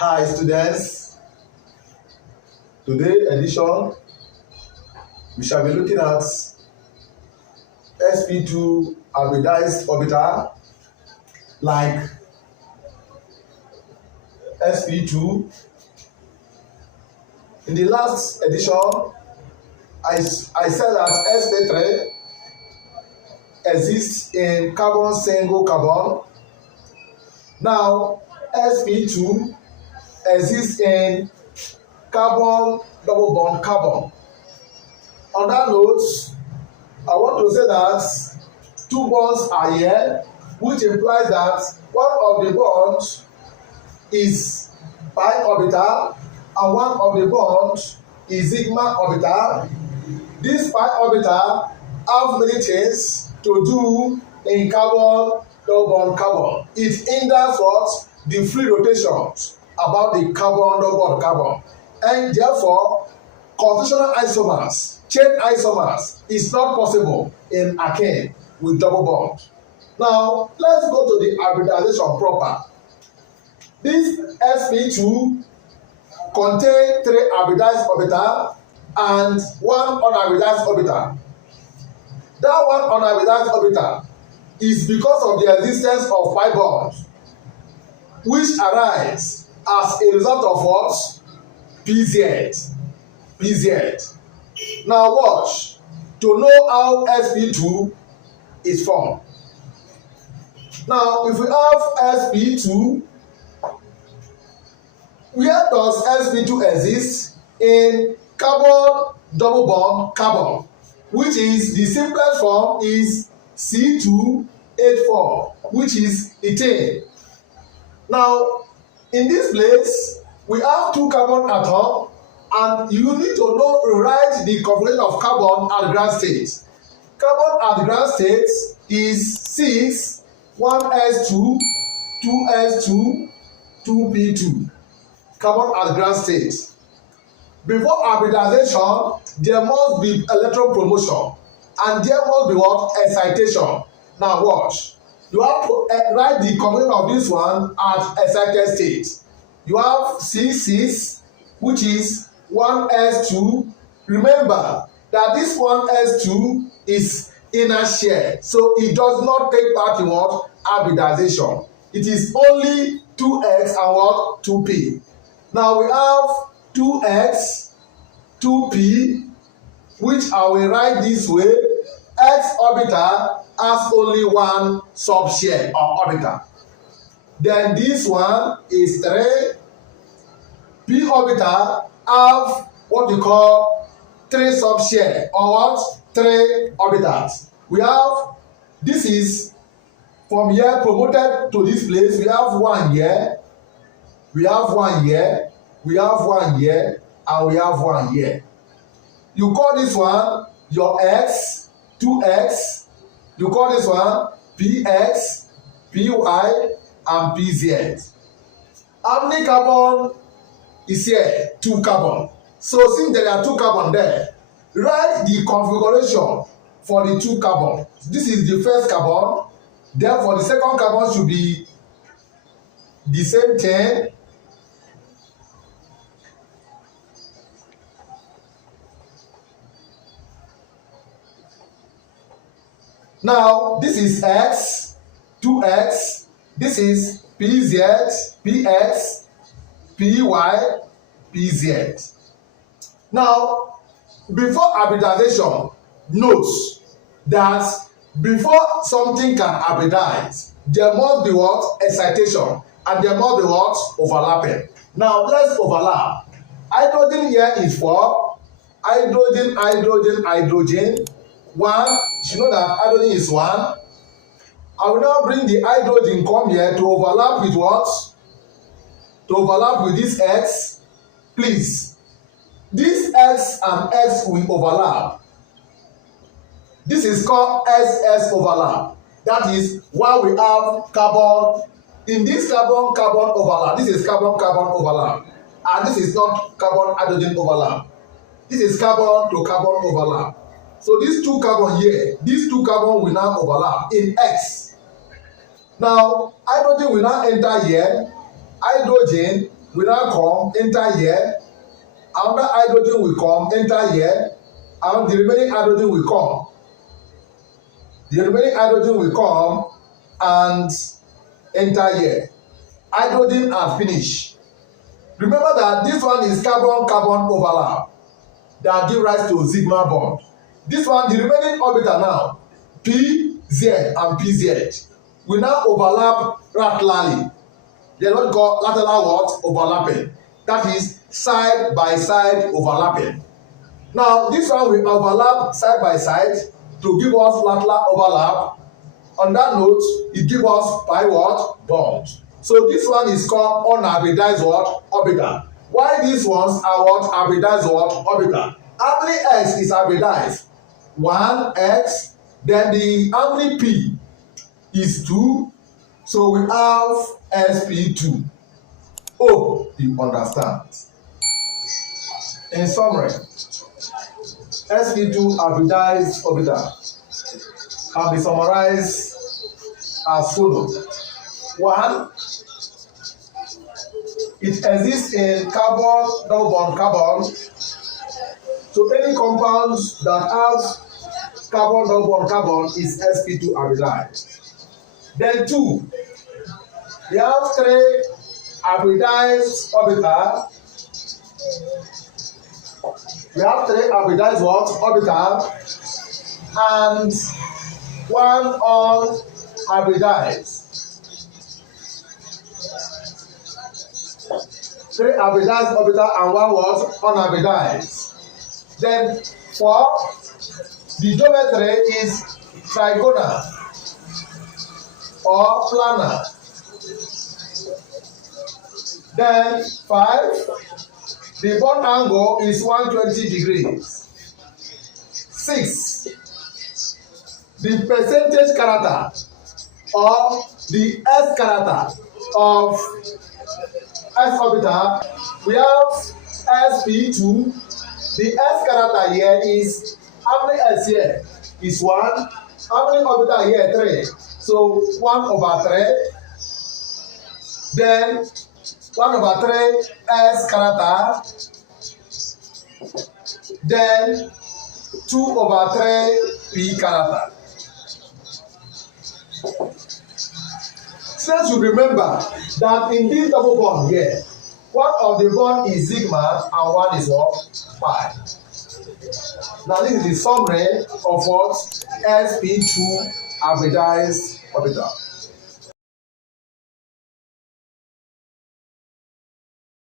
Hi students, today edition we shall be looking at SP² hybridized orbital like SP². In the last edition, I said that SP3 exists in carbon single carbon. Now SP2 exists in carbon double bond carbon. On that note, I want to say that two bonds are here, which implies that one of the bonds is pi orbital and one of the bonds is sigma orbital. This pi orbital have many things to do in carbon double bond carbon. It hinders what? The free rotation about the carbon double bond carbon, and therefore conventional isomers, chain isomers, is not possible in alkane with double bond. Now let's go to the hybridization proper. This SP2 contains 3 hybridized orbital and 1 unhybridized orbital. That 1 unhybridized orbital is because of the existence of pi bonds, which arise as a result of what? PZ. Now watch to know how SP2 is formed. Now if we have SP2, where does SP2 exist? In carbon double bond carbon, which is the simplest form is C2H4, which is ethane. Now in this place we have 2 carbon atoms, and you need to know write the configuration of carbon at ground state. Carbon at ground state is 6 1s2 2s2 2p2. Carbon at ground state. Before hybridization, there must be electron promotion and there must be what? Excitation. Now watch. You have to write the configuration of this one at excited state. You have C6, which is 1s2. Remember that this 1s2 is inner share, so it does not take part in what? Hybridization. It is only 2x and what? 2p. Now we have 2x, 2p, which I will write this way. X orbital has only 1 subshare or orbital. Then this one is 3. P orbital have what we call 3 subshare or what? 3 orbitals. We have, this is from here promoted to this place. We have 1 here. We have 1 here, we have 1 here, and we have 1 here. You call this one your x, 2x. You call this one px, py, and pz. How many carbon is here? 2 carbon. So since there are 2 carbon there, write the configuration for the 2 carbon. This is the first carbon. Therefore, the second carbon should be the same thing. Now this is x, 2x, this is pz, px, py, pz. Now before hybridization, note that before something can hybridize, there must be what? Excitation, and there must be what? Overlapping. Now let's overlap. Hydrogen here is 4. Hydrogen, hydrogen, hydrogen. 1, you should know that hydrogen is 1. I will now bring the hydrogen come here to overlap with what? To overlap with this x. Please, this x and x will overlap. This is called SS overlap. That is why we have carbon. In this carbon overlap, this is carbon overlap, and this is not carbon hydrogen overlap. This is carbon to carbon overlap. So these 2 carbon here, these 2 carbon will now overlap in X. Now hydrogen will now enter here. Hydrogen will now come, enter here. Another hydrogen will come, enter here. And the remaining hydrogen will come. The remaining hydrogen will come and enter here. Hydrogen are finished. Remember that this one is carbon-carbon overlap that give rise to sigma bond. This one, the remaining orbital now, PZ and PZ, will now overlap laterally. They are what called lateral what? Overlapping. That is side by side overlapping. Now this one will overlap side by side to give us lateral overlap. On that note, it gives us pi what? Bond. So this one is called unhybridized what? Orbital. Why these ones are what? Hybridized what? Orbital. How many X is hybridized? 1x. Then the how many P is 2. So we have SP2. Oh, you understand. In summary, SP2 hybridized orbital can be summarized as follows. 1. It exists in carbon, double bond carbon. So any compounds that have carbon, double bond carbon is SP2 hybridized. Then 2. We have 3 hybridized orbital. We have 3 hybridized what? Orbital and 1 unhybridized. 3 hybridized orbital and 1 what? Unhybridized. Then 4, the geometry is trigonal or planar. Then 5, the bond angle is 120 degrees. 6, the percentage character or the S character of S orbital, we have SP2. The S character here is, how many S here? Is 1. How many orbital here? 3. So 1/3. Then 1/3 S character. Then 2/3 P character. Since you remember that in this double bond here, one of the bond is sigma and one is what? Pi. Now this is the summary of what SP2 hybridized orbital.